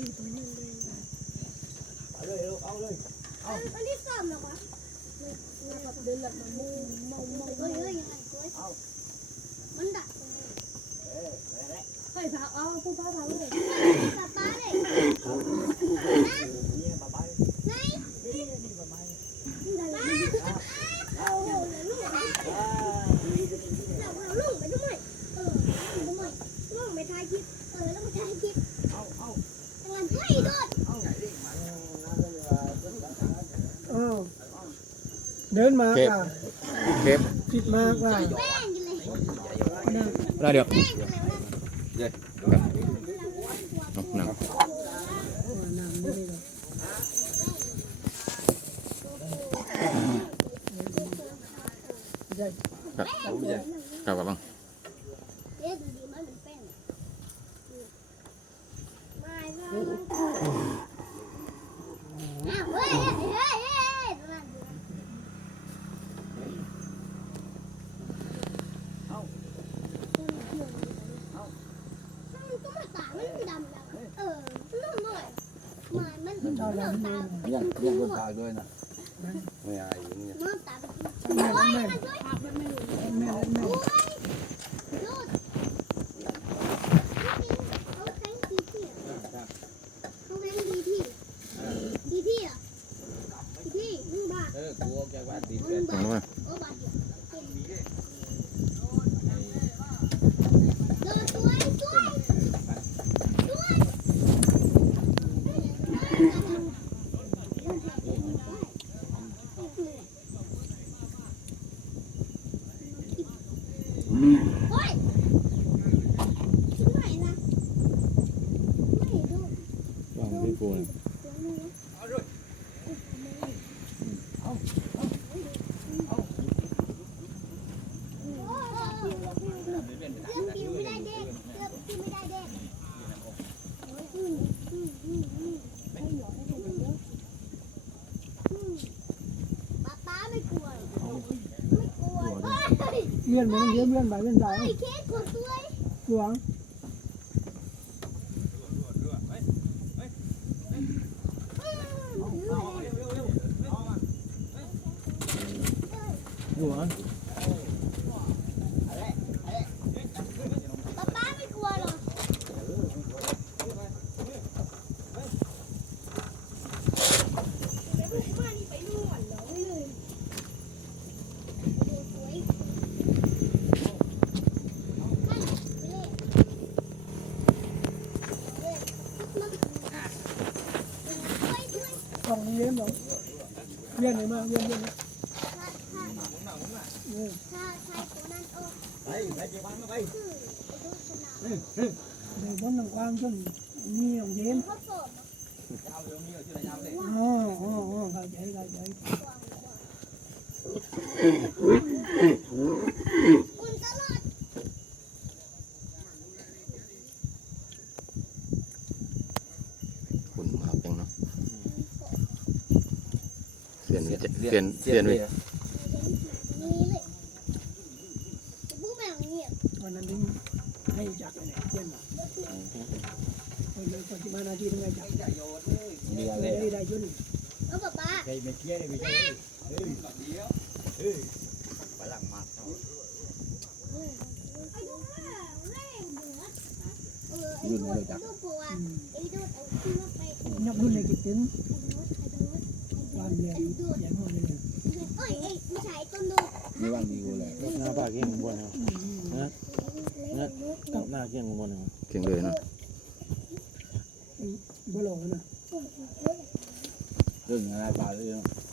Ang lisam na ba? Nakapdulat na mo. Mau, mau, mau. Uy, uy, yan. Manda. Kaya ba? Ako po ba? Bawal. เออเดินมาค่ะเคฟผิดมากค่ะแป้งกันเลยแล้วเดี๋ยวแป้งกันเลยเอาหนังน้ำนี่เลยกับกับกับบ้าง เอ๊ะดูดีมันเป็นแป้งไม่ไม่อ้าวเฮ้ยเฮ้ยเฮ้ยเฮ้ยดูนั่นดูนั่น มันก็มาตามันดำแล้วเออนุ่มด้วย มันมันมันตายังยังบนปากด้วยนะไม่อายอย่างเงี้ยมันตาเป็นแม่โอ้ยแม่มันด้วยแม่แม่ โอ้ยลูดเขาแทงดีที่เขาแทงดีที่ดีที่อะดีที่มึงบ้า เออกูออกจากบ้านดี มึง ล บ้าง มา โอ้บ้าเดียวโดนตัวตัวโอ้ยชิ้นไหนนะไม่ดู วางที่ กูนะเรื่องกินไม่ได้เด็กเรื่องกินไม่ได้เด็กป๊าป๊าไม่กลัวไม่กลัวเฮ้ยเลื่อนไปเลื่อนเลื่อนไปเลื่อนไปเฮ้ยเค้กคนสวยหวง หวงป๊าป๊าไม่กลัวหรอไปนู่นเหรอเลยดูสวยไปเลยช่วยช่วยของเลี้ยงบอกเลี้ยงไหนมาเลี้ยงเลี้ยง ถ้าถ้าถ้าใครตัวนั้นโอ้ ไปไปเจ้าบ้านไปคือไปดูชนะเดี๋ยวนังกว้างจนมีของเย็นเขาโสดเจ้าเรื่องนี้ชื่ออะไรเจ้าเลยอ๋ออ๋ออ๋อเข้าใจเข้าใจอุ่นตลอดคุณมาเป็นเนาะเสียนวิจัยเสียนเสียนวิ นี่เลยพูดแบบนี้ วันนั้นถึงให้จักอะไรเย็นมาไปเลยปฏิมานาทีทำไงจักมีอะไรได้ได้จนเออป๊าป๊าใครไม่เกี้ยเลยไม่ใช่เฮ้ยเฮ้ยฝรั่งมากไอ้ดูแม่แม่เหนือเออไอ้ดูไอ้ดูปัวไอ้ดูเอาขึ้นมาไปไอ้ดูยับรุ่นในกิจถึงไอ้ดูวันเมียใหญ่หมดเลยเอ้ยไม่ใช่ต้นดูไม่ว่างดีกูเลยหน้าปากเกี้ยงข้างบนนะครับกับหน้า เกี้ยงข้างบนนะครับเก่งเลยเนาะบลงนะเรื่องอะไรปลาเรื่องเ